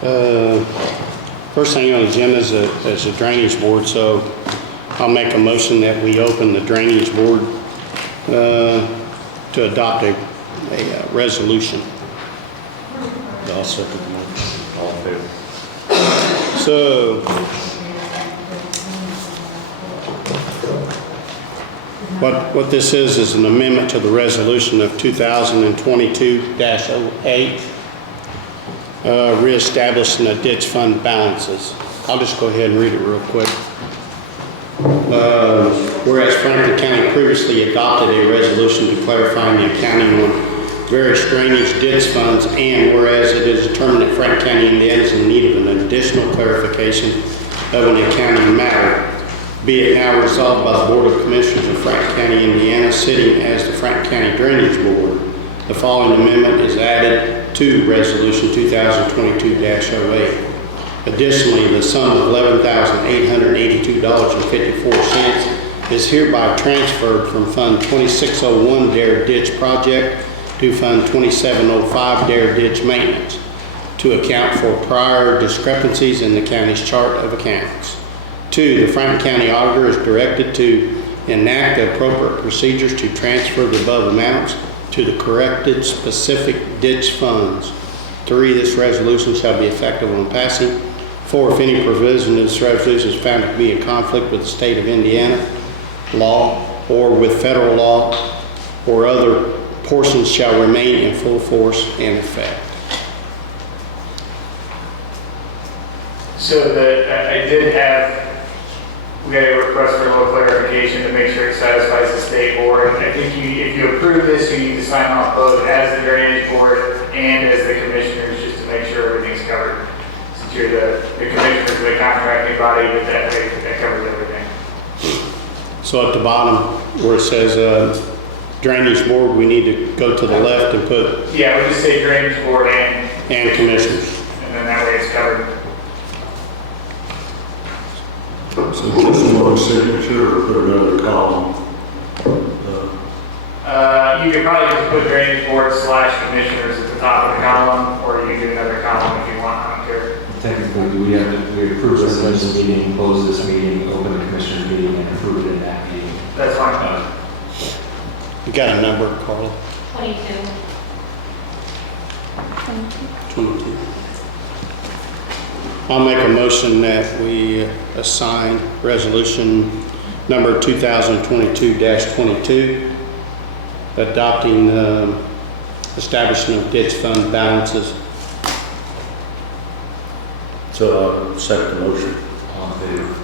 First thing on the agenda is a drainage board, so I'll make a motion that we open the drainage board to adopt a resolution. I'll second the motion. All in favor? So, what this is an amendment to the resolution of 2022-08, reestablishing the ditch fund balances. I'll just go ahead and read it real quick. Whereas Franklin County previously adopted a resolution to clarify the accounting on various drainage ditch funds, and whereas it is determined that Franklin County, Indiana is in need of an additional clarification of an accounting matter, be it now resolved by the Board of Commissioners of Franklin County, Indiana, sitting as the Franklin County Drainage Board, the following amendment is added to Resolution 2022-08. Additionally, the sum of $11,882.54 is hereby transferred from Fund 2601 Dare Ditch Project to Fund 2705 Dare Ditch Maintenance to account for prior discrepancies in the county's chart of accounts. 2, the Franklin County Auditor is directed to enact the appropriate procedures to transfer the above amounts to the corrected specific ditch funds. 3, this resolution shall be effective on passing. 4, if any provision of this resolution is found to be in conflict with the state of Indiana law or with federal law or other portions shall remain in full force and effect. So we had a request for a little clarification to make sure it satisfies the state board. I think if you approve this, you need to sign off both as the drainage board and as the commissioners, just to make sure everything's covered. Since you're the commissioners of the contracting body, but that covers everything. So at the bottom where it says drainage board, we need to go to the left and put Yeah, we just say drainage board and commissioners. and then that way it's covered. So just one signature or put another column? You could probably just put drainage board / commissioners at the top of the column, or you can do another column if you want, I don't care. Technically, we approve this meeting, close this meeting, open the commissioner meeting, and approve it in that meeting. That's fine. You got a number, Carla? 22. 22. I'll make a motion that we assign resolution number 2022-22, adopting establishment of ditch fund balances. So second the motion. All in favor?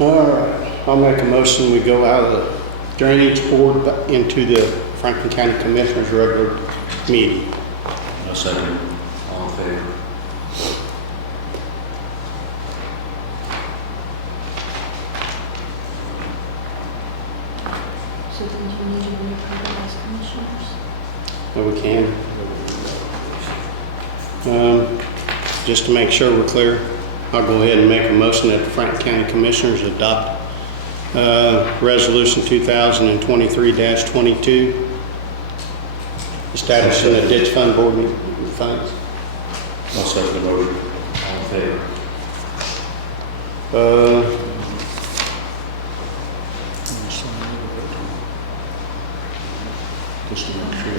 All right, I'll make a motion we go out of the drainage board into the Franklin County Commissioners regular meeting. I'll second. All in favor? So then do you need to reapprove it as commissioners? Well, we can. Just to make sure we're clear, I'll go ahead and make a motion that the Franklin County Commissioners adopt Resolution 2023-22, establishing a ditch fund board funds. I'll second the motion. All in favor? Just to make sure.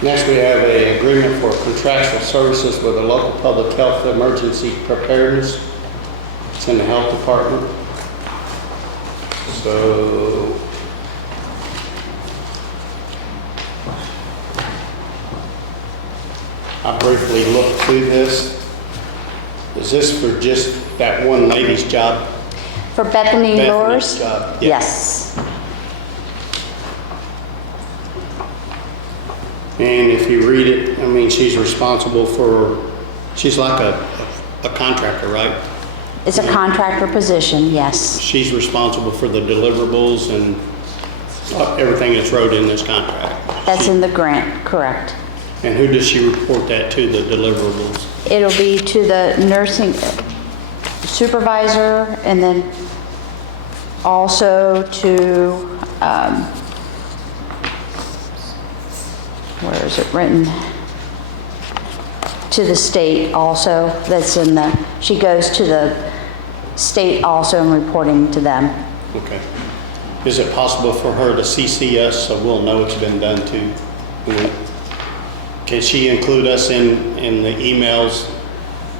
Next, we have an agreement for contractual services with the local public health emergency preparedness. It's in the health department. So, I briefly looked through this. Is this for just that one lady's job? For Bethany Bethany's Lures? job? Yeah. Yes. And if you read it, I mean, she's responsible for, she's like a contractor, right? It's a contractor position, yes. She's responsible for the deliverables and Everything that's wrote in this contract. That's in the grant, correct. And who does she report that to, the deliverables? It'll be to the nursing supervisor and then also to, where is it written? To the state also, that's in the, she goes to the state also and reporting to them. Okay. Is it possible for her to CC us so we'll know it's been done too? Can she include us in the emails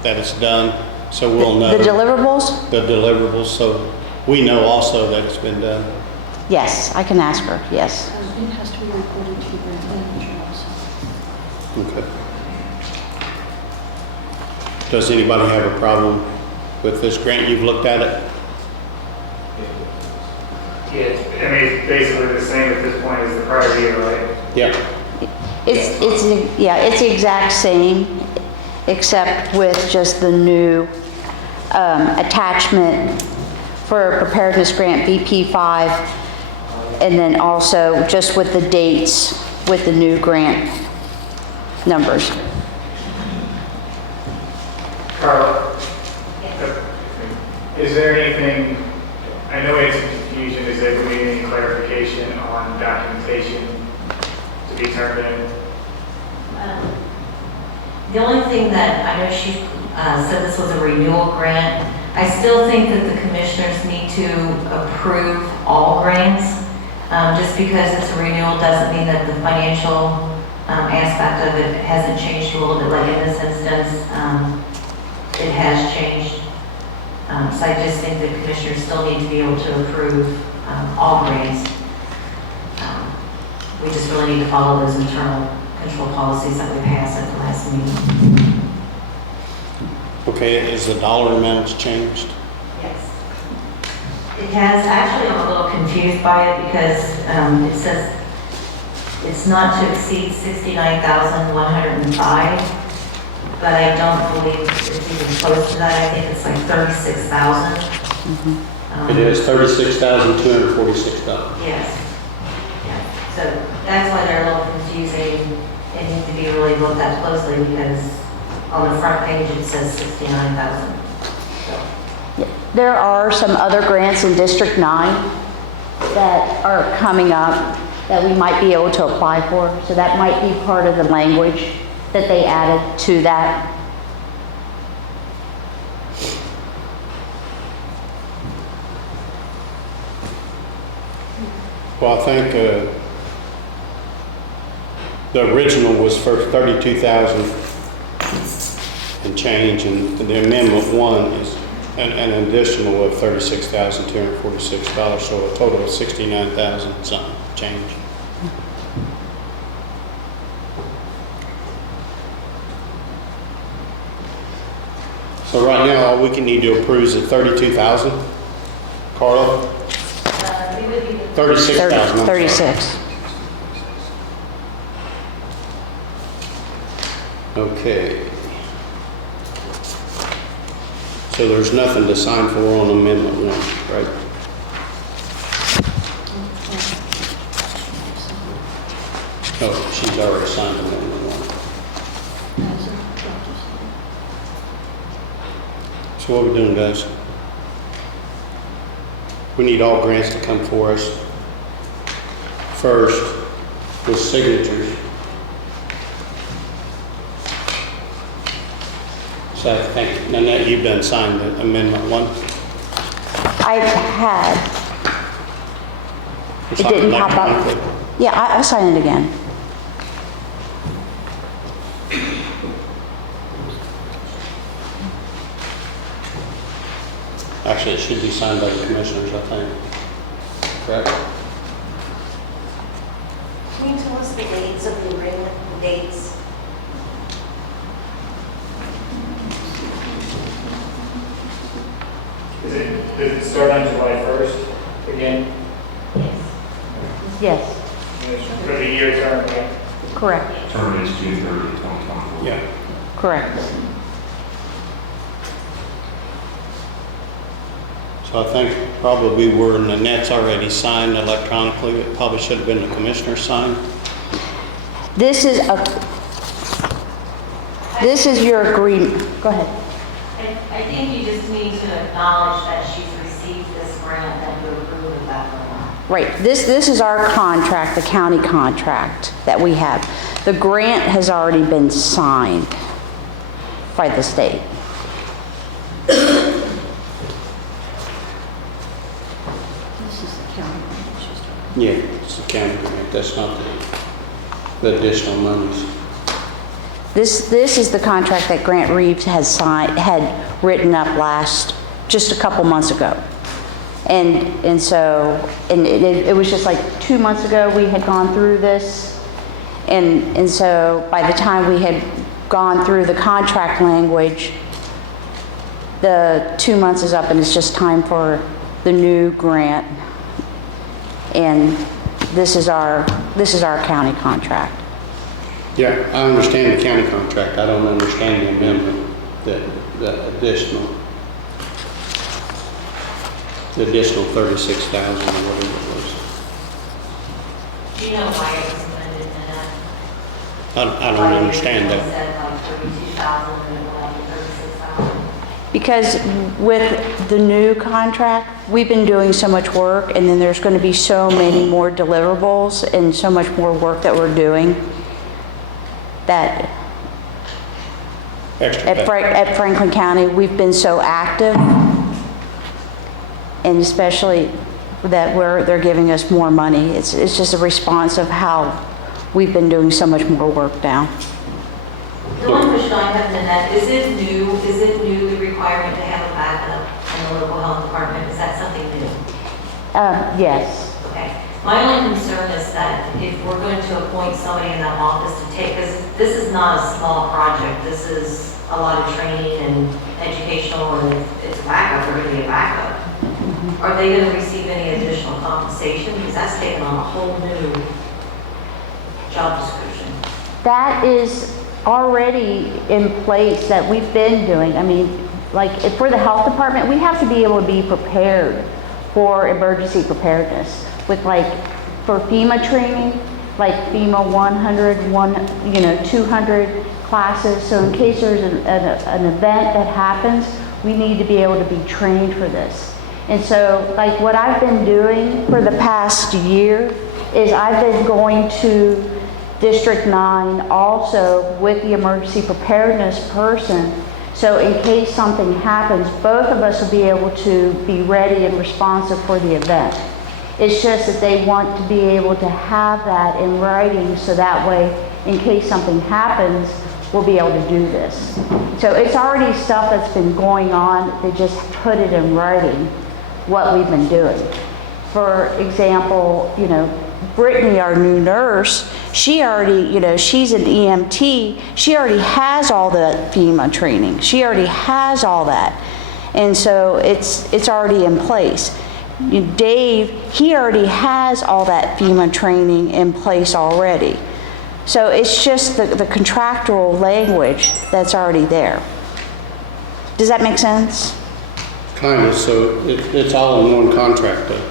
that it's done so we'll know? The deliverables? The deliverables, so we know also that it's been done. Yes, I can ask her, yes. It has to be reported to the grant manager also. Okay. Does anybody have a problem with this grant? You've looked at it? Yeah, I mean, it's basically the same at this point as the prior year, right? Yeah. It's the exact same, except with just the new attachment for preparedness grant BP5, and then also just with the dates with the new grant numbers. Carla? Is there anything, I know it's some confusion, is there going to be any clarification on documentation to be turned in? The only thing that I know she said this was a renewal grant. I still think that the commissioners need to approve all grants. Just because it's a renewal doesn't mean that the financial aspect of it hasn't changed a little bit. Like in this instance, it has changed. So I just think the commissioners still need to be able to approve all grants. We just really need to follow those internal control policies that we passed at the last meeting. Okay, is the dollar amounts changed? Yes. It has, actually I'm a little confused by it because it says it's not to exceed $69,105, but I don't believe it's even close to that. I think it's like $36,000. It is $36,246. Yes. Yeah. So that's why they're a little confusing. It needs to be really looked at closely because on the front page it says 69,000. There are some other grants in District 9 that are coming up that we might be able to apply for. So that might be part of the language that they added to that. Well, I think the original was for $32,000 and change, and the amendment 1 is an additional of $36,246, so a total of $69,000 something change. So right now, all we can need to approve is the $32,000. Carla? We would be 36,000. 36. Okay. So there's nothing to sign for on Amendment 1, right? Oh, she's already signed Amendment 1. As a DocuSign. So what are we doing, guys? We need all grants to come for us first with signatures. So I think, Nanette, you've done signed Amendment 1? I had. You It signed didn't pop up. electronically. Yeah, I'll sign it again. Actually, it should be signed by the commissioners, I think. Correct? Can you tell us the dates of the agreement, the dates? Does it start on July 1st again? Yes. Yes, For the year term, right? correct, Term is June 30, 2024. Yeah. correct. So I think probably where Nanette's already signed electronically, it probably should have been the commissioner's sign. This is your agreement. Go ahead. I think you just need to acknowledge that she's received this grant and you approve of that grant. Right, this is our contract, the county contract that we have. The grant has already been signed by the state. This is the county one she's talking Yeah, it's the county grant, that's not the additional monies. This is the contract that Grant Reeves had written up just a couple months ago. And so it was just like 2 months ago we had gone through this. And so by the time we had gone through the contract language, the 2 months is up and it's just time for the new grant. And this is our county contract. Yeah, I understand the county contract, I don't understand the amendment, the additional 36,000 or whatever it was. Do you know why it was amended in that? I don't understand that. Said like 32,000 and it went up to 36,000. Because with the new contract, we've been doing so much work, and then there's going to be so many more deliverables and so much more work that we're doing that Extra pay. at Franklin County, we've been so active, and especially that they're giving us more money. It's just a response of how we've been doing so much more work now. The one question I have, Nanette, is it new, the requirement to have a backup in the local health department? Is that something new? Yes. Okay. My only concern is that if we're going to appoint somebody in that office to take, because this is not a small project, this is a lot of training and educational, and it's a backup, they're going to be a backup. Are they going to receive any additional compensation? Because that's taken on a whole new job description. That is already in place that we've been doing. I mean, like for the health department, we have to be able to be prepared for emergency preparedness with for FEMA training, like FEMA 100, 200 classes. So in case there's an event that happens, we need to be able to be trained for this. And so what I've been doing for the past year is I've been going to District 9 also with the emergency preparedness person. So in case something happens, both of us will be able to be ready and responsive for the event. It's just that they want to be able to have that in writing so that way, in case something happens, we'll be able to do this. So it's already stuff that's been going on. They just put it in writing, what we've been doing. For example, Brittany, our new nurse, she already, she's an EMT. She already has all the FEMA training. She already has all that. And so it's already in place. Dave, he already has all that FEMA training in place already. So it's just the contractual language that's already there. Does that make sense? Kind of, so it's all in one contract though.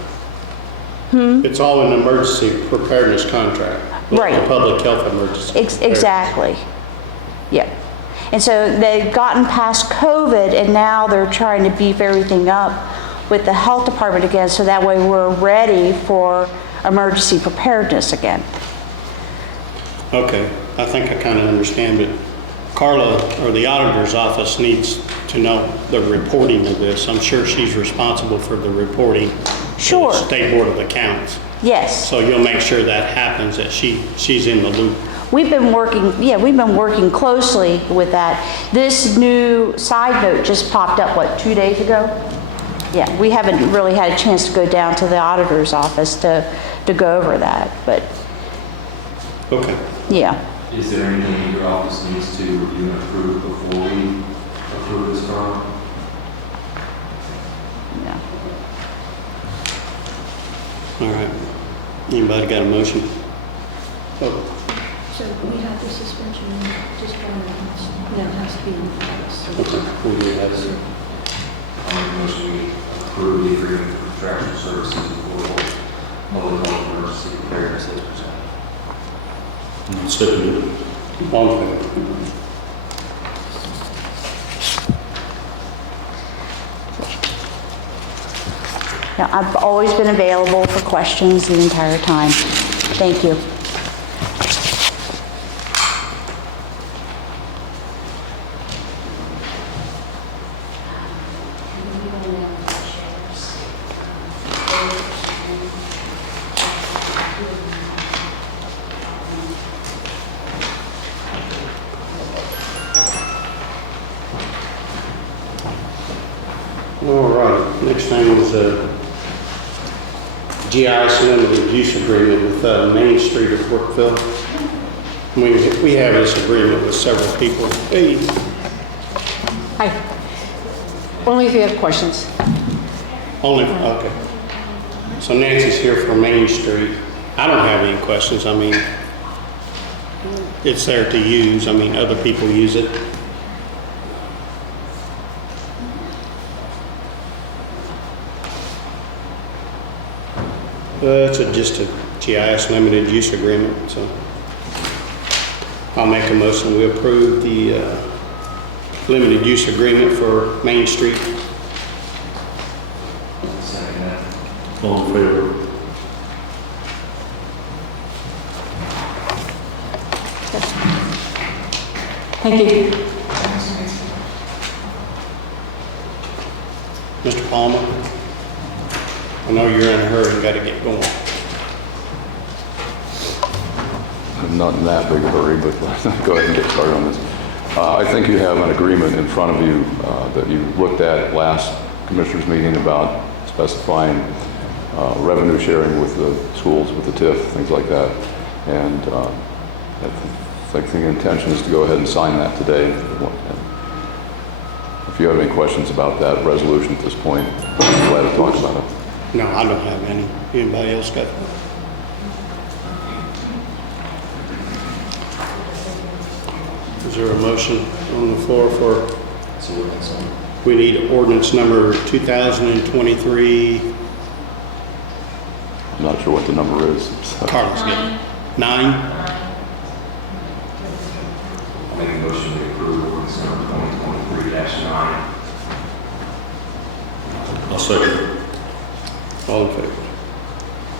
It's all an emergency preparedness contract. Right. The public health emergency. Exactly. Yeah. And so they've gotten past COVID and now they're trying to beef everything up with the health department again so that way we're ready for emergency preparedness again. Okay, I think I kind of understand it. Carla, or the auditor's office, needs to know the reporting of this. I'm sure she's responsible for the reporting. Sure. To the State Board of Accounts. Yes. So you'll make sure that happens, that she's in the loop. We've been working closely with that. This new side note just popped up, 2 days ago? Yeah, we haven't really had a chance to go down to the auditor's office to go over that, but Okay. yeah. Is there anything your office needs to review and approve before we approve this grant? Yeah. All right. Anybody got a motion? Oh, So we have the suspension, just one of us. No, it has to be in place. So okay, we'll do that. Motion we approve the agreement for contractual services for public health emergency preparedness as presented. Seconded. All in favor? Now, I've always been available for questions the entire time. Thank you. All right, next thing is GIS limited use agreement with Main Street of Brookville. We have this agreement with several people. Hey, Hi. Only if you have questions. only, okay. So Nancy's here for Main Street. I don't have any questions. I mean, it's there to use. I mean, other people use it. It's just a GIS limited use agreement, so I'll make a motion, we approve the limited use agreement for Main Street. Second that. All in favor? Thank you. Mr. Palmer, I know you're in a hurry and gotta get going. I'm not in that big a hurry, but go ahead and get started on this. I think you have an agreement in front of you that you looked at last commissioners meeting about specifying revenue sharing with the schools, with the TIF, things like that. And I think the intention is to go ahead and sign that today. If you have any questions about that resolution at this point, I'm glad to talk about it. No, I don't have any. Anybody else got? Is there a motion on the floor for, So we're going to we need ordinance number 2023, I'm not sure what the number is. So. Carlos, get it. 9? I'll make a motion to approve ordinance number 2023-9. I'll second it. All in favor?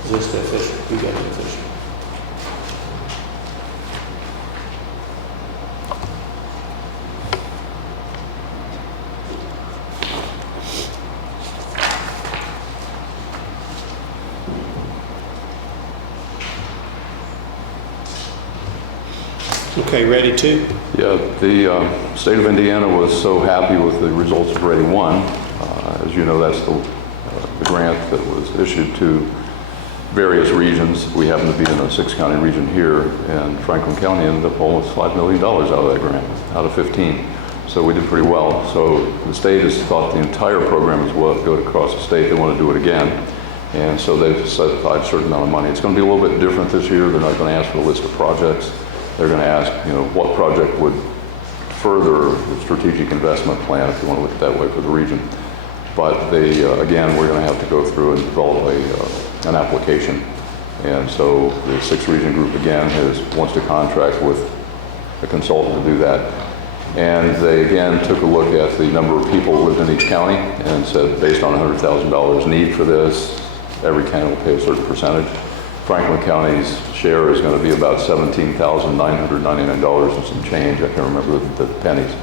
Is this the official? You got the official. Okay, ready to? Yeah, the state of Indiana was so happy with the results of Ready 1. As you know, that's the grant that was issued to various regions. We happen to be in a 6-county region here, and Franklin County ended up almost $5 million out of that grant, out of 15. So we did pretty well. So the state has thought the entire program is well go across the state. They want to do it again. And so they've set aside a certain amount of money. It's going to be a little bit different this year. They're not going to ask for a list of projects. They're going to ask, what project would further the strategic investment plan, if you want to look at it that way, for the region. But they, again, we're going to have to go through and develop an application. And so the 6th region group, again, wants to contract with a consultant to do that. And they, again, took a look at the number of people who lived in each county and said, based on $100,000 need for this, every county will pay a certain percentage. Franklin County's share is going to be about $17,999 and some change. I can't remember the pennies.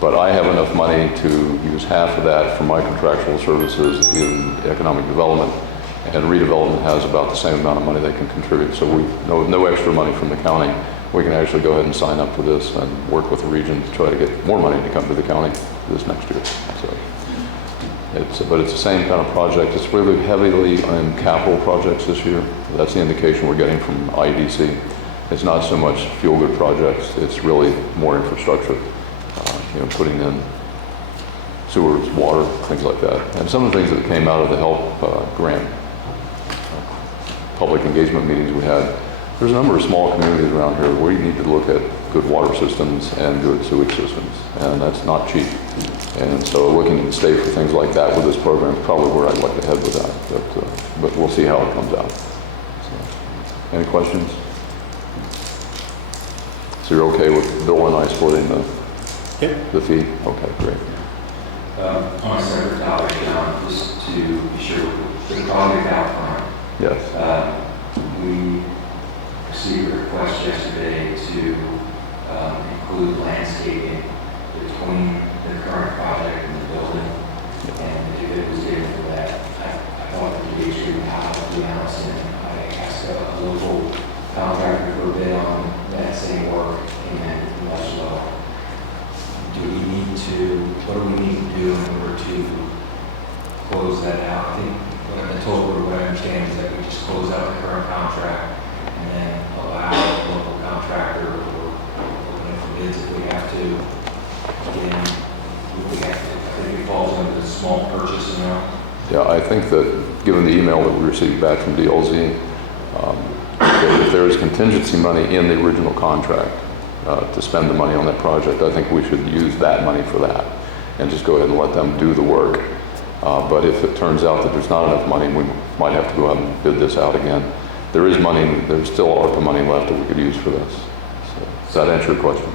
But I have enough money to use half of that for my contractual services in economic development, and redevelopment has about the same amount of money they can contribute. So no extra money from the county. We can actually go ahead and sign up for this and work with the region to try to get more money to come to the county this next year. But it's the same kind of project. It's really heavily on capital projects this year. That's the indication we're getting from IDC. It's not so much feel-good projects. It's really more infrastructure, putting in sewers, water, things like that. And some of the things that came out of the HELP grant, public engagement meetings we had, there's a number of small communities around here where you need to look at good water systems and good sewage systems, and that's not cheap. And so looking at the state for things like that with this program is probably where I'd like to head with that, but we'll see how it comes out. So, any questions? So you're okay with Bill and I splitting the fee? Okay, great. On a separate topic, just to be sure, the project out front. Yes. We received a request yesterday to include landscaping between the current project and the building. And if it was given for that, I thought it would be extremely high, to be honest. And I asked a local contractor for a bid on that same work, and much lower. What do we need to do in order to close that out? I think what I've been told, what I understand is that we just close out the current contract and then allow the local contractor or open it for bids if we have to. Again, I think it falls under the small purchase amount. Yeah, I think that given the email that we received back from DLZ, if there is contingency money in the original contract to spend the money on that project, I think we should use that money for that and just go ahead and let them do the work. But if it turns out that there's not enough money, we might have to go out and bid this out again. There is money, there's still ARPA money left that we could use for this. So, does that answer your question?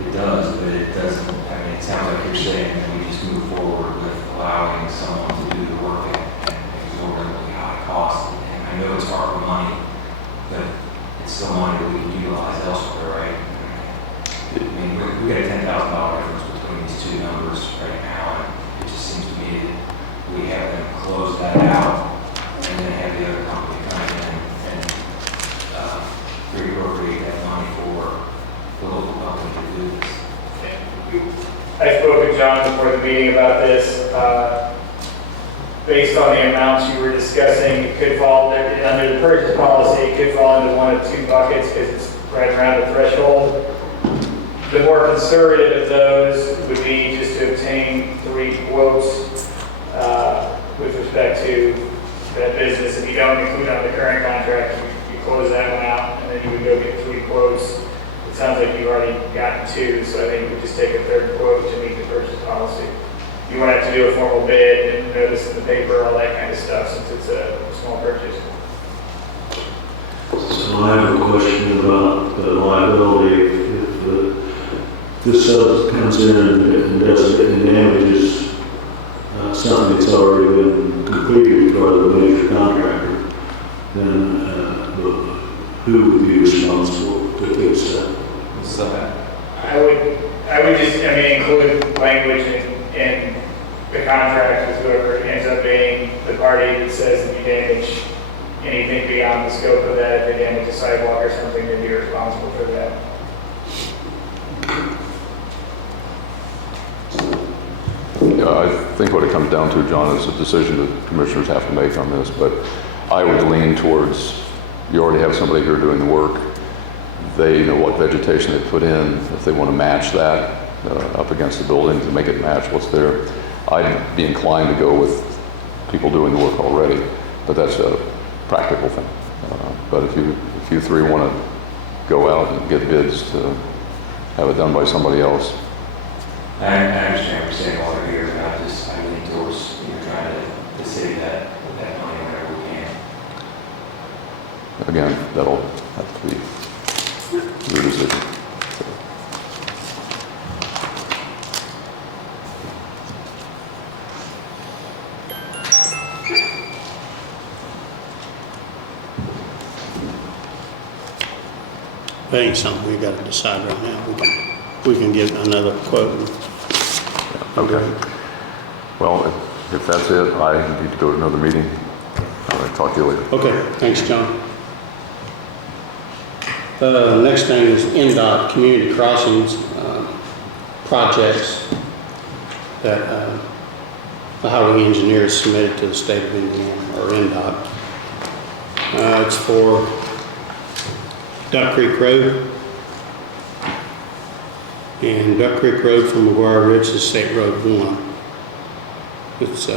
It does, but it doesn't. I mean, it sounds like you're saying that we just move forward with allowing someone to do the work at an exorbitantly high cost. And I know it's ARPA money, but it's still money that we can utilize elsewhere, right? I mean, we got a $10,000 difference between these two numbers right now, and it just seems to me that we have them close that out and then have the other company come in and reappropriate that money for the local company to do this. I spoke with John before the meeting about this. Based on the amounts you were discussing, it could fall under the purchase policy. It could fall into one of two buckets because it's right around the threshold. The more conservative of those would be just to obtain 3 quotes with respect to that business. If you don't include on the current contract, you close that one out, and then you would go get 3 quotes. It sounds like you've already gotten 2, so I think we just take a 3rd quote to meet the purchase policy. You won't have to do a formal bid and notice in the paper, all that kind of stuff, since it's a small purchase. So I have a question about the liability. If this comes in and does any damages, something that's already been completed by the major contractor, then who would be responsible to fix that? I would just, include language in the contract with whoever ends up being the party that says if you damage anything beyond the scope of that, if they damage a sidewalk or something, then you're responsible for that. Yeah, I think what it comes down to, John, is a decision that commissioners have to make on this, but I would lean towards, you already have somebody here doing the work. They know what vegetation they put in. If they want to match that up against the building to make it match what's there, I'd be inclined to go with people doing the work already, but that's a practical thing. But if you 3 want to go out and get bids to have it done by somebody else. I understand what you're saying all over here, but I lean towards, trying to save that money whenever we can. Again, that'll have to be your decision. That ain't something we got to decide right now. We can get another quote. Okay. Well, if that's it, I need to go to another meeting. I'll talk to you later. Okay, thanks, John. The next thing is NDOT community crossings projects that the highway engineers submitted to the state of Indiana, or NDOT. It's for Duck Creek Road. And Duck Creek Road from McGuire Ridge to State Road 1. It's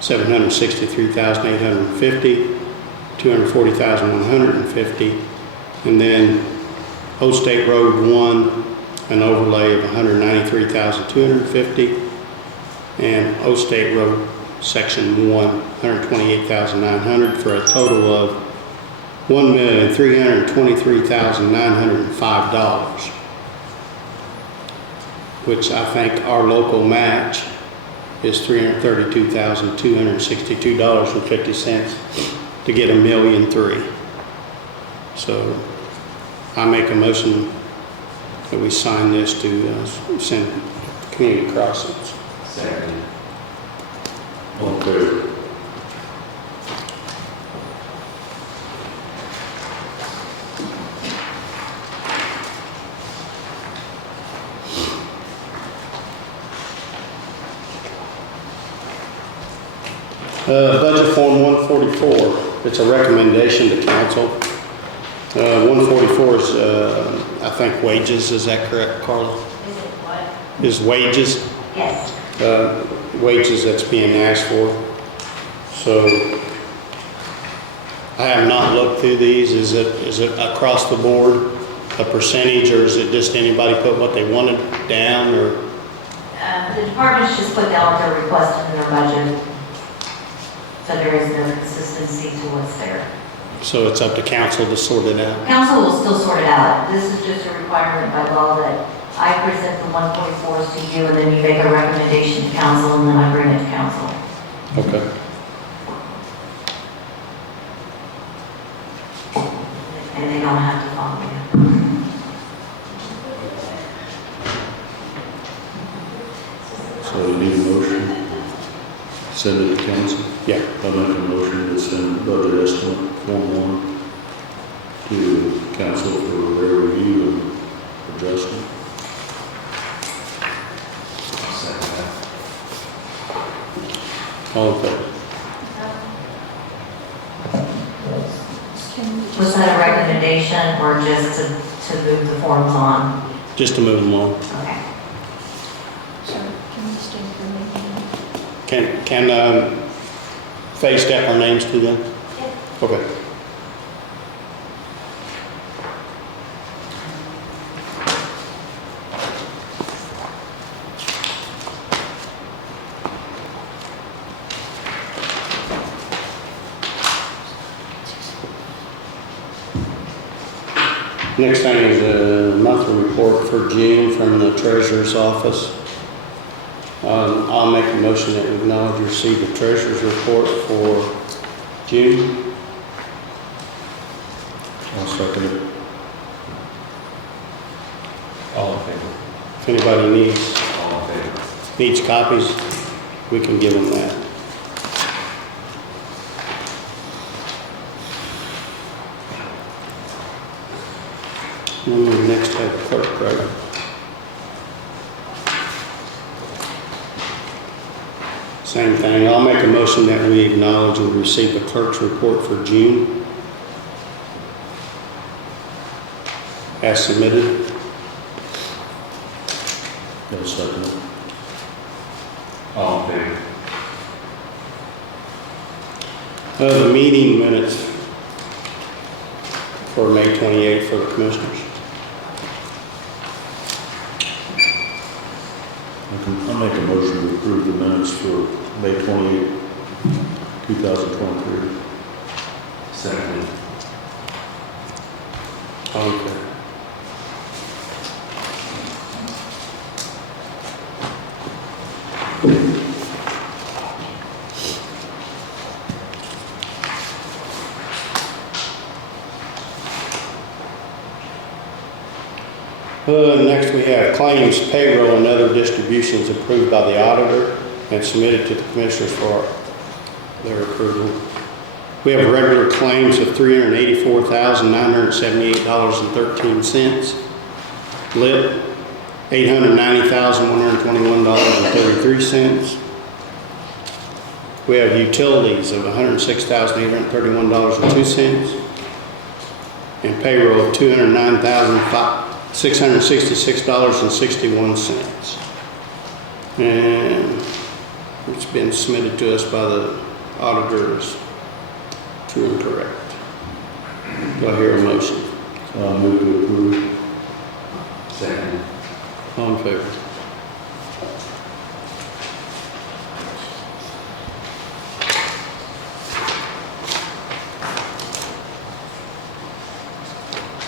$763,850, $240,150, and then Old State Road 1 an overlay of $193,250, and O State Road Section 1, $128,900, for a total of $1,323,905, which I think our local match is $332,262.50 to get $1.3 million. So I make a motion that we sign this to send community crossings. Second. All in favor? Budget Form 144, it's a recommendation to council. 144 is, I think, wages, is that correct, Carla? Is it what? Is wages, Yes. wages that's being asked for. So I have not looked through these. Is it across the board, a percentage, or is it just anybody put what they wanted down, or? The departments just put down what they're requesting in their budget. So there is no consistency to what's there. So it's up to council to sort it out. Council will still sort it out. This is just a requirement by law that I present the 144s to you, and then you make a recommendation to council, and then I bring it to council. Okay. And they don't have to follow you. So you need a motion? Send it to council? Yeah. I make a motion to send budget estimate Form 1 to council for their review and adjustment. I'll second that. All in favor? Was that a recommendation or just to move the forms on? Just to move them along. Okay. So can we stand for making? Can Faye step our names to them? Okay. Next thing is a monthly report for June from the treasurer's office. I'll make a motion that we acknowledge receipt of treasurer's report for June. I'll second it. All in favor? If anybody All in favor. needs copies, we can give them that. And we next have clerk, right? Same thing. I'll make a motion that we acknowledge and receive the clerk's report for June as submitted. I'll second it. All in favor? The meeting minutes for May 28th for the commissioners. I'll make a motion to approve the minutes for May 28, 2023. Second. All in favor? Next we have claims, payroll, and other distributions approved by the auditor and submitted to the commissioners for their approval. We have regular claims of $384,978.13. LIP, $890,121.33. We have utilities of $106,831.02. And payroll of $209,666.61. And it's been submitted to us by the auditors, true and correct. Do I hear a motion? I'll move to approve. Second. All in favor?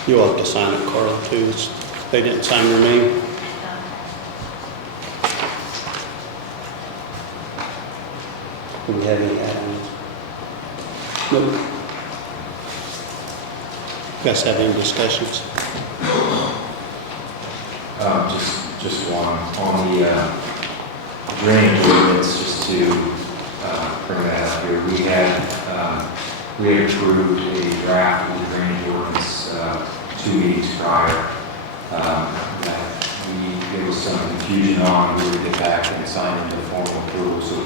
You'll have to sign it, Carla, too. They didn't sign your name. Do we have any add-ons? Nope. You guys have any discussions? Just one on the drainage ordinance, just to bring that up here. We had approved a draft of the drainage ordinance 2 weeks prior. There was some confusion on who would get back and sign into the formal approval. So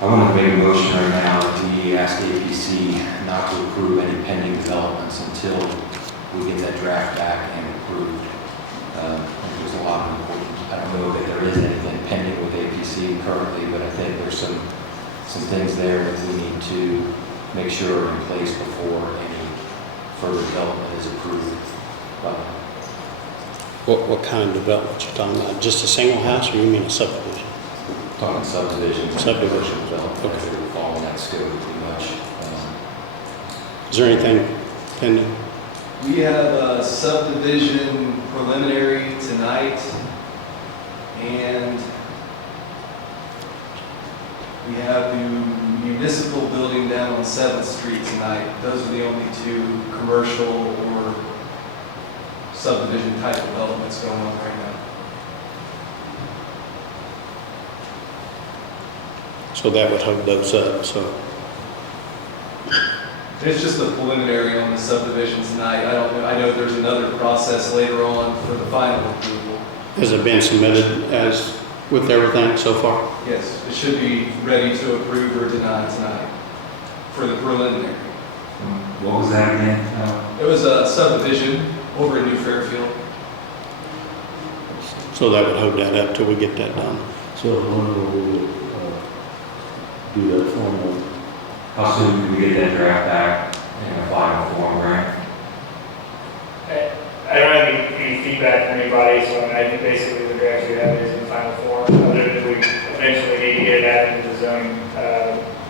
I want to make a motion right now to ask APC not to approve any pending developments until we get that draft back and approved. There's a lot of important, I don't know that there is anything pending with APC currently, but I think there's some things there that we need to make sure are in place before any further development is approved. What kind of development you talking about? Just a single house, or you mean a subdivision? Talking subdivisions. Subdivision. Development, okay. That would fall in that scope pretty much. Is there anything pending? We have a subdivision preliminary tonight, and we have the municipal building down on 7th Street tonight. Those are the only two commercial or subdivision type developments going on right now. So that would hold those up, so. It's just a preliminary on the subdivision tonight. I don't know, I know there's another process later on for the final approval. Has it been submitted as with everything so far? Yes, it should be ready to approve or deny tonight for the preliminary. What was that again? It was a subdivision over in New Fairfield. So that would hold that up till we get that done. So when will do that formal? How soon do we get that draft back in a final form, right? I don't have any feedback from anybody, so I think basically the draft you have is in final form. Other than we eventually need to get it added into the zoning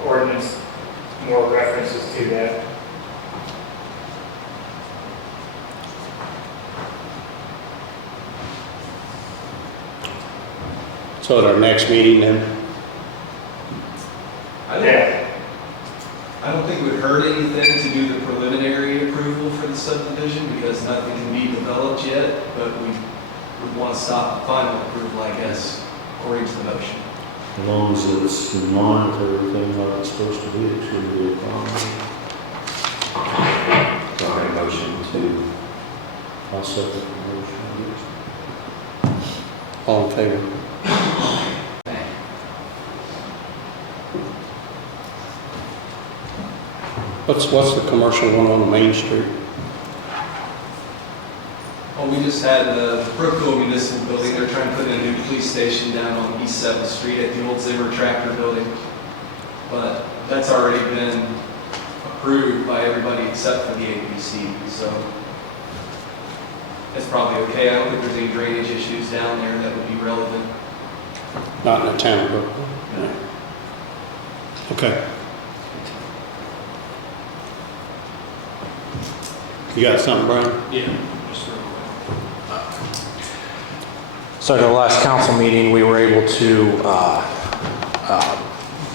ordinance, more references to that. So at our next meeting then, I don't think it would hurt anything to do the preliminary approval for the subdivision because nothing can be developed yet, but we would want to stop the final approval, I guess, according to the motion. As long as it's in line with everything like it's supposed to be, it shouldn't be a problem. So I have a motion to, I'll second the motion. all in favor? What's the commercial one on Main Street? Well, we just had the Brookville Municipal Building. They're trying to put in a new police station down on East 7th Street at the old Zimmer Tractor Building. But that's already been approved by everybody except for the APC, so it's probably okay. I don't think there's any drainage issues down there that would be relevant. Not in the town of Brookville? No. Okay. You got something, Brian? Yeah, just real quick. So at our last council meeting, we were able to,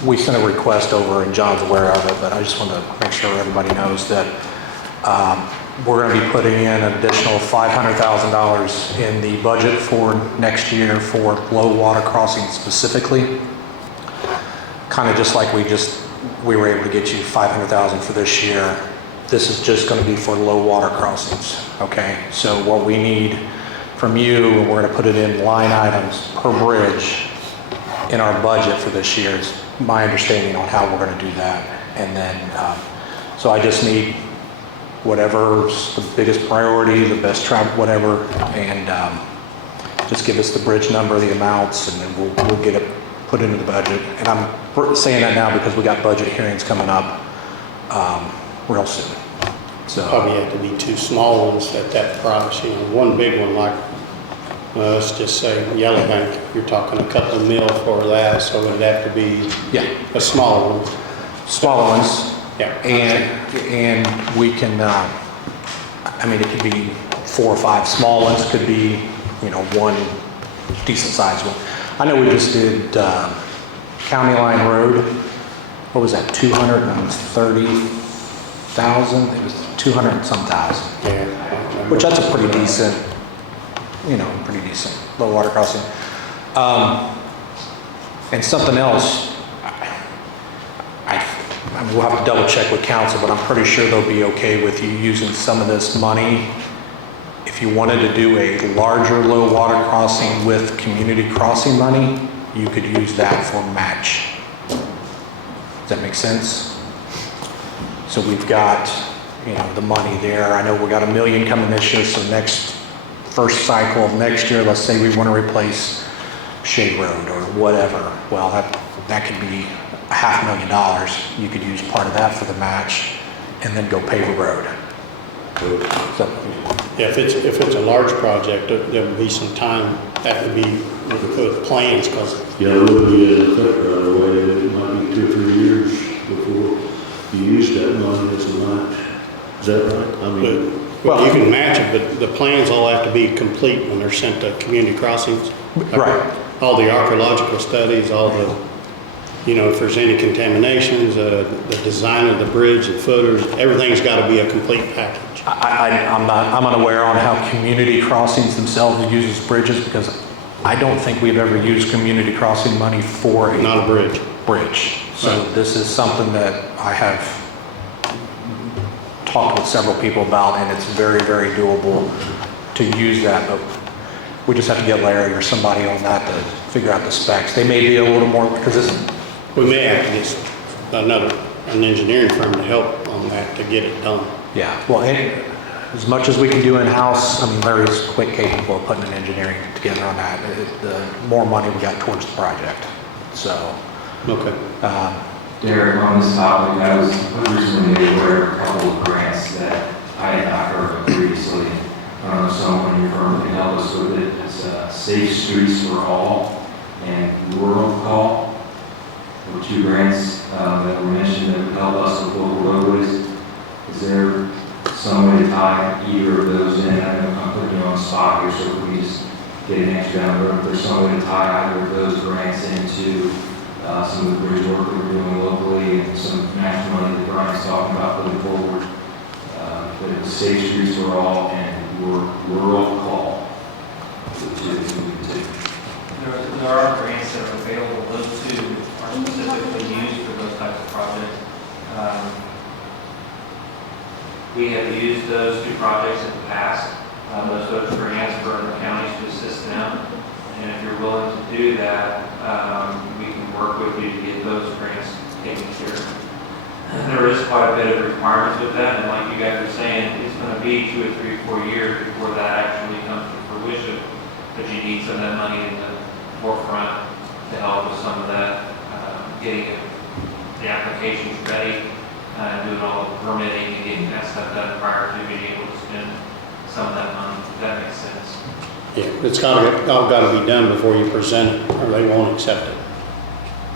we sent a request over, and John's aware of it, but I just want to make sure everybody knows that we're going to be putting in an additional $500,000 in the budget for next year for low water crossings specifically. Kind of just like we were able to get you $500,000 for this year. This is just going to be for low water crossings, okay? So what we need from you, and we're going to put it in line items per bridge in our budget for this year. It's my understanding on how we're going to do that. And then, so I just need whatever's the biggest priority, the best travel, whatever, and just give us the bridge number, the amounts, and then we'll get it put into the budget. And I'm saying that now because we got budget hearings coming up real soon. So Probably have to be two small ones at that price, one big one like Well, let's just say Yellow Bank, you're talking a couple of mil for that, so it'd have to be Yeah, a smaller one. smaller ones. Yeah. And we can, I mean, it could be 4 or 5 small ones, could be, you know, one decent sized one. I know we just did County Line Road. What was that, 230,000? It was 200 and some thousand, Yeah. which that's a pretty decent, you know, pretty decent low water crossing. And something else, I mean, we'll have to double check with council, but I'm pretty sure they'll be okay with you using some of this money. If you wanted to do a larger low water crossing with community crossing money, you could use that for match. Does that make sense? So we've got, you know, the money there. I know we got $1 million coming this year, so first cycle of next year, let's say we want to replace Shade Road or whatever. Well, that could be $500,000. You could use part of that for the match and then go pave a road. So, Yeah, if it's a large project, there'll be some time, that would be with plans, because Yeah, it would be in effect right away, it might be 2 or 3 years before you use that money as a match. Is that right? I mean, well, you can match it, but the plans all have to be complete when they're sent to community crossings. right. All the archaeological studies, all the, you know, if there's any contaminations, the design of the bridge, the footers, everything's got to be a complete package. I'm unaware on how community crossings themselves uses bridges, because I don't think we've ever used community crossing money for Not a bridge. bridge. So Right. this is something that I have talked with several people about, and it's very, very doable to use that, but we just have to get Larry or somebody on that to figure out the specs. They may be a little more, because this, We may have to get an engineering firm to help on that to get it done. yeah, well, as much as we can do in-house, I mean, Larry's quite capable of putting an engineering together on that. The more money we got towards the project, so. Okay. Derek, on this topic, I was recently made aware of a couple of grants that I had not heard of previously. I don't know if someone in your firm can help us with it. It's Safe Streets for All and Rural Call. There were 2 grants that were mentioned that would help us with local roadways. Is there some way to tie either of those in? I know I'm putting you on the spot here, so we just get an answer down the road. If there's some way to tie either of those grants into some of the bridge work that we're doing locally and some national money that Brian's talking about putting forward. But it's Safe Streets for All and Rural Call. There are grants that are available. Those 2 are specifically used for those types of projects. We have used those 2 projects in the past. Those grants for the counties to assist them. And if you're willing to do that, we can work with you to get those grants taken care of. There is quite a bit of requirements with that, and like you guys are saying, it's going to be 2 or 3 or 4 years before that actually comes to fruition. But you need some of that money in the forefront to help with some of that, getting the applications ready, doing all the permitting and getting that stuff done prior to being able to spend some of that money. If that makes sense. Yeah, it's all got to be done before you present it, or they won't accept it.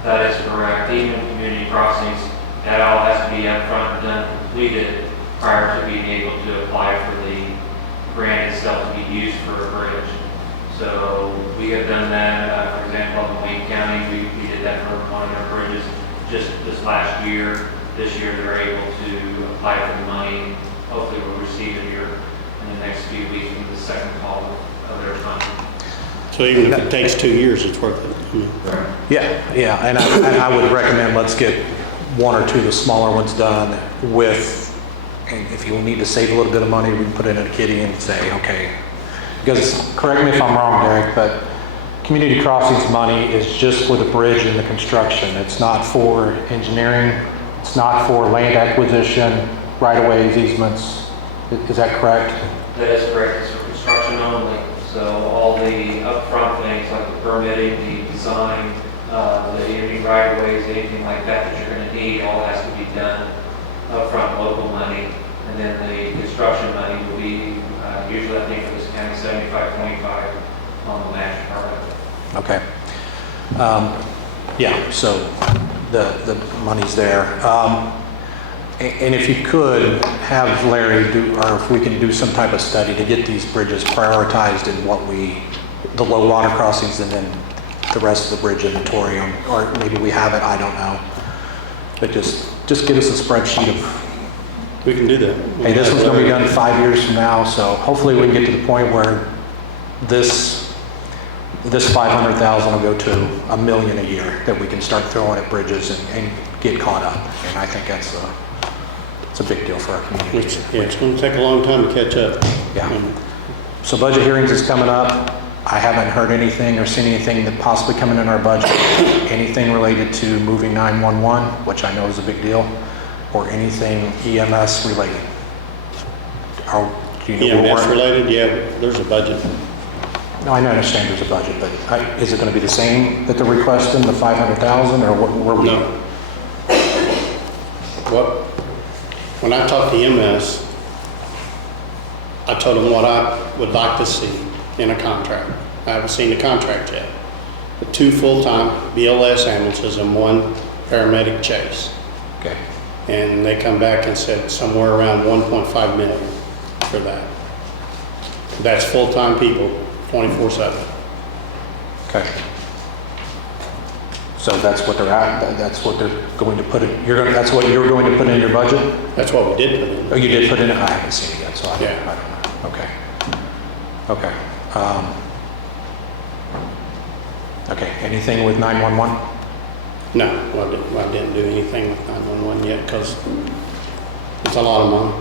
That is correct. Even community crossings, that all has to be upfront and done, completed prior to being able to apply for the grant itself to be used for a bridge. So we have done that, for example, in Wayne County, we did that for one of our bridges just this last year. This year they're able to apply for the money. Hopefully we'll receive it here in the next few weeks with the second call of their funding. So even if it takes 2 years, it's worth it. I mean, yeah, and I would recommend let's get 1 or 2 of the smaller ones done with, and if you need to save a little bit of money, we can put it in a kitty and say, okay, because correct me if I'm wrong, Derek, but community crossings money is just for the bridge and the construction. It's not for engineering, it's not for land acquisition, right-of-ways, easements. Is that correct? That is correct. It's for construction only. So all the upfront things like the permitting, the design, any right-of-ways, anything like that that you're going to need, all has to be done upfront local money. And then the construction money will be usually, I think, for this county, 75-25 on the match part of it. Okay. Yeah, so the money's there. And if you could have Larry do, or if we can do some type of study to get these bridges prioritized in the low water crossings and then the rest of the bridge inventory, or maybe we have it, I don't know. But just give us a spreadsheet of, We can do that. hey, this one's gonna be done 5 years from now, so hopefully we can get to the point where this 500,000 will go to $1 million a year that we can start throwing at bridges and get caught up. And I think it's a big deal for our community. It's going to take a long time to catch up. Yeah. So budget hearings is coming up. I haven't heard anything or seen anything that possibly coming in our budget, anything related to moving 911, which I know is a big deal, or anything EMS related. Do you know where EMS related, yeah, there's a budget. No, I understand there's a budget, but is it going to be the same that they're requesting, the 500,000, or what were we? No. When I talked to EMS, I told them what I would like to see in a contract. I haven't seen the contract yet. The 2 full-time BLS ambulances and 1 paramedic chase. Okay. And they come back and said somewhere around 1.5 million for that. That's full-time people, 24/7. Okay. So that's what they're at, that's what they're going to put in, that's what you're going to put in your budget? That's what we did put in. Oh, you did put in it? I haven't seen it yet, so I Yeah. don't know. Okay. Okay. Okay, anything with 911? No, I didn't do anything with 911 yet because it's a lot of money.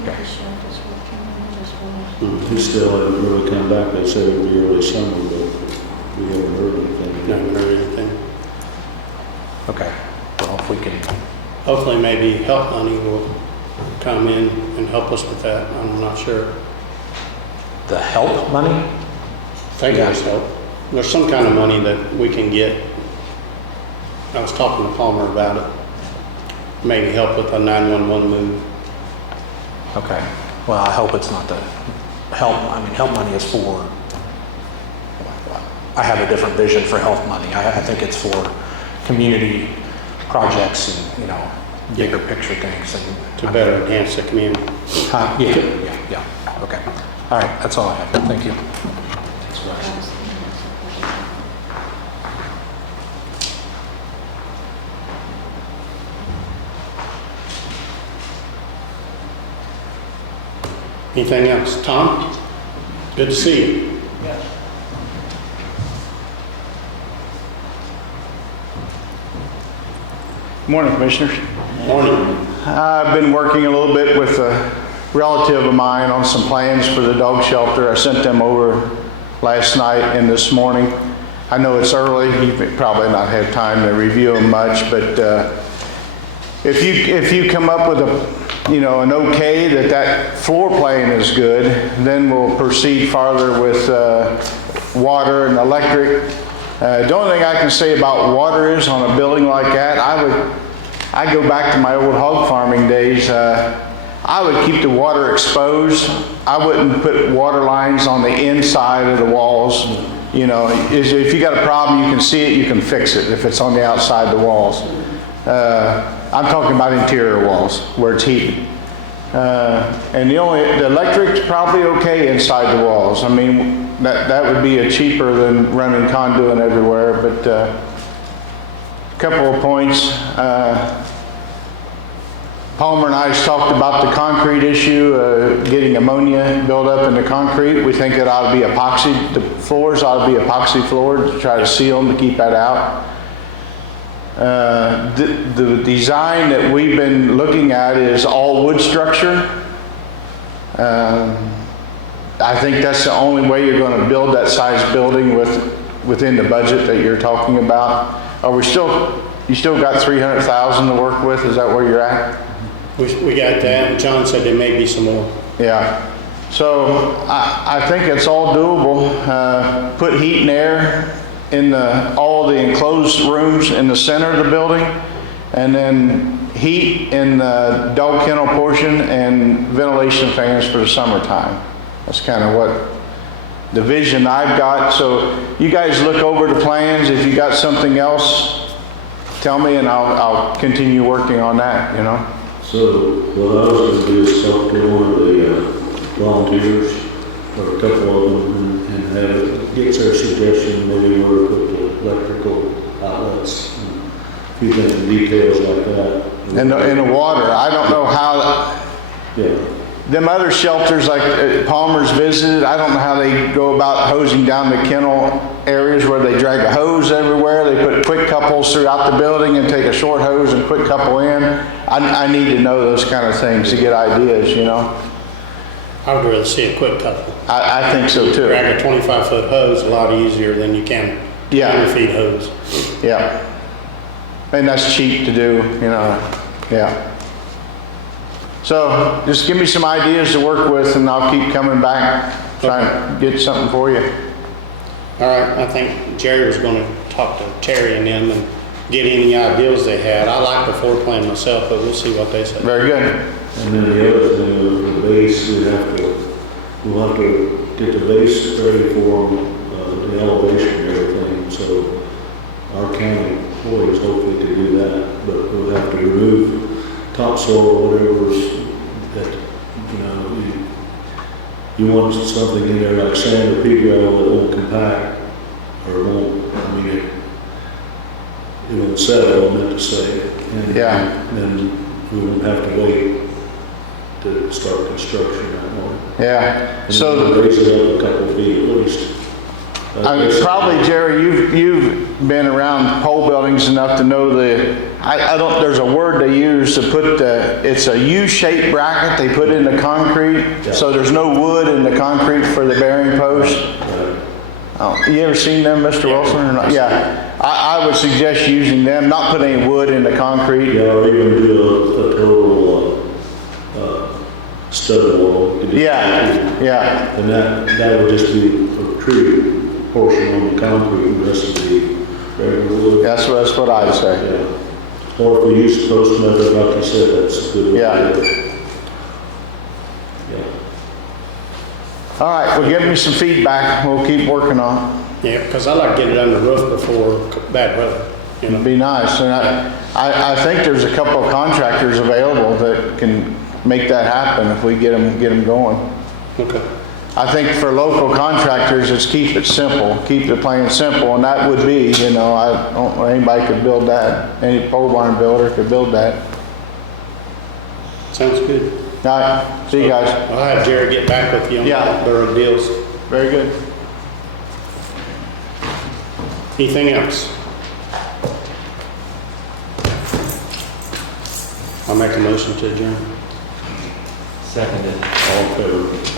Okay. The sheriff is working on it as well. He still haven't really come back. They said it would be early summer, but we haven't heard anything. No, haven't heard anything. Okay, well, if we can, Hopefully maybe help money will come in and help us with that. I'm not sure. the help money? I think there's help. There's some kind of money that we can get. I was talking to Palmer about it. Maybe help with a 911 move. Okay, well, I hope it's not the help, I mean, help money is for, I have a different vision for help money. I think it's for community projects and, you know, bigger picture things and. To better enhance the community. Yeah, okay. All right, that's all I have. Thank you. Anything else? Tom? Good to see you. Morning, Commissioners. Morning. I've been working a little bit with a relative of mine on some plans for the dog shelter. I sent them over last night and this morning. I know it's early, you probably not have time to review them much, but if you come up with an okay that floor plan is good, then we'll proceed farther with water and electric. The only thing I can say about water is on a building like that, I go back to my old hog farming days. I would keep the water exposed. I wouldn't put water lines on the inside of the walls. You know, if you got a problem, you can see it, you can fix it if it's on the outside the walls. I'm talking about interior walls where it's heated. And the electric's probably okay inside the walls. I mean, that would be cheaper than running conduit everywhere, but a couple of points. Palmer and I talked about the concrete issue, getting ammonia built up in the concrete. We think it ought to be epoxy. The floors ought to be epoxy floored to try to seal them to keep that out. The design that we've been looking at is all wood structure. I think that's the only way you're going to build that size building within the budget that you're talking about. You still got 300,000 to work with? Is that where you're at? We got that, and John said there may be some more. Yeah. So I think it's all doable. Put heat and air in all the enclosed rooms in the center of the building, and then heat in the dog kennel portion and ventilation fans for the summertime. That's kind of what the vision I've got. So you guys look over the plans. If you got something else, tell me and I'll continue working on that, you know? So what I was gonna do is talk to one of the volunteers, or a couple of them, and have, get their suggestion, maybe where to put the electrical outlets, and a few things, details like that. And the water, I don't know how, Yeah. them other shelters like Palmer's visited, I don't know how they go about hosing down the kennel areas where they drag a hose everywhere. They put quick couples throughout the building and take a short hose and quick couple in. I need to know those kind of things to get ideas, you know? I would rather see a quick couple. I think so too. Drag a 25-foot hose a lot easier than you can 100 feet hose. Yeah. And that's cheap to do, you know, yeah. So just give me some ideas to work with and I'll keep coming back, trying to get something for you. All right, I think Jerry was going to talk to Terry and them and get any ideas they had. I like the floor plan myself, but we'll see what they say. Very good. And then the other thing, the base, we'll have to get the base ready for the elevation and everything, so our county employees hopefully can do that, but we'll have to remove topsoil or whatever's that, you know, you want something in there like sand or pea gravel that won't compact, or won't, I mean, it won't settle, I meant to say. And then we won't have to wait to start construction that morning. Yeah. And So then raise it up a couple of feet at least. probably, Jerry, you've been around pole buildings enough to know there's a word they use to put it's a U-shaped bracket they put in the concrete, so there's no wood in the concrete for the bearing post. Oh, you ever seen them, Mr. Wilson, or not? Yeah. I would suggest using them, not put any wood in the concrete. Yeah, or even do a total stud wall. Yeah. And that would just be a tree portion on the concrete, and the rest of the regular wood. That's what I'd say. Yeah. Or if we use post method, like you said, that's a good idea. Yeah. All right, well, give me some feedback. We'll keep working on it. Yeah, because I like to get it under the roof before bad weather. You know? It'd be nice. And I think there's a couple of contractors available that can make that happen if we get them going. Okay. I think for local contractors, it's keep it simple, keep the plan simple, and that would be, you know, I don't know anybody could build that. Any pole barn builder could build that. Sounds good. All right, see you guys. I'll have Jerry get back with you on their deals. Very good. Anything else? I'll make a motion to adjourn. Seconded. All in favor?